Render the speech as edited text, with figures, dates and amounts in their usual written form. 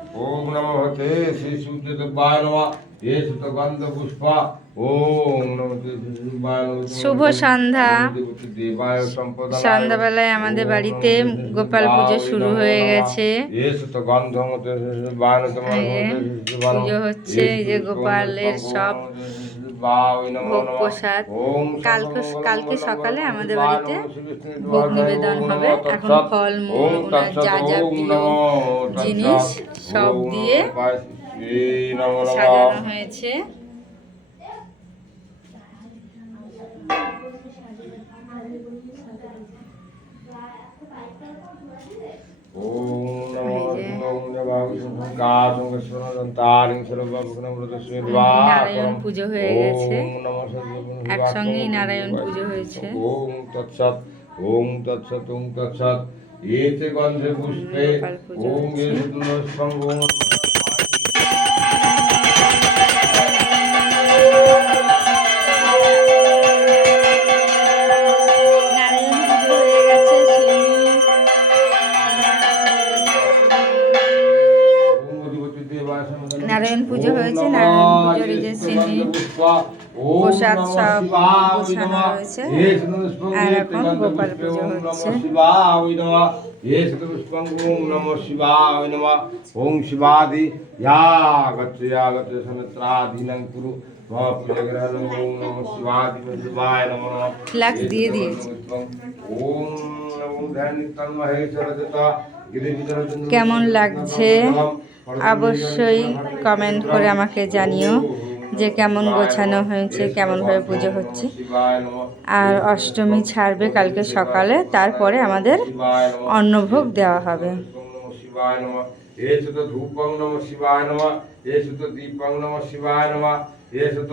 ओम नमो भगवते श्री सूर्यदेवाय नमः ये सुत गंध पुष्पा ओम नमो देवाय শুভ সন্ধ্যা। देवाय संपदाय সন্ধ্যাবেলায় আমাদের বাড়িতে গোপাল পুজো শুরু হয়ে গেছে। ये सुत गंध देवाय এই যে পুজো হচ্ছে, এই যে গোপালের সব ভোগ প্রসাদ। কালকে সকালে আমাদের বাড়িতে ভোগ নিবেদন হবে। এখন ফল মূল ওনার যা যা প্রিয় জিনিস সব দিয়ে সাজানো হয়েছে। নারায়ণ পুজো হয়ে গেছে, একসঙ্গেই নারায়ণ পুজো হয়েছে। ওম তৎসৎ ওম তৎসৎ ওম তৎসৎ এতে গন্ধে পুষ্পে ওম সঙ্গ নারায়ণ পুজো হয়েছে। নারায়ণ পুজোর এই যে শ্রেণী প্রসাদ সব গোছানো রয়েছে। আর এখন গোপাল পুজো হচ্ছে। नमः शिवाय नमः ओम शिवादि या गच्छे सनत्राधीनं कुरु पूजग्रहणं ओम नमः शिवाय नमः ফ্ল্যাক্স দিয়ে দিয়েছে। ओम नमो ध्यानितं महेश्वरदत्ता কেমন লাগছে অবশ্যই কমেন্ট করে আমাকে জানিও যে কেমন গোছানো হয়েছে, কেমনভাবে পুজো হচ্ছে। আর অষ্টমী ছাড়বে কালকে সকালে, তারপরে আমাদের অন্নভোগ দেওয়া হবে। ये सुत धूपं नमः शिवाय नमः ये सुत दीपं नमः शिवाय नमः ये सुत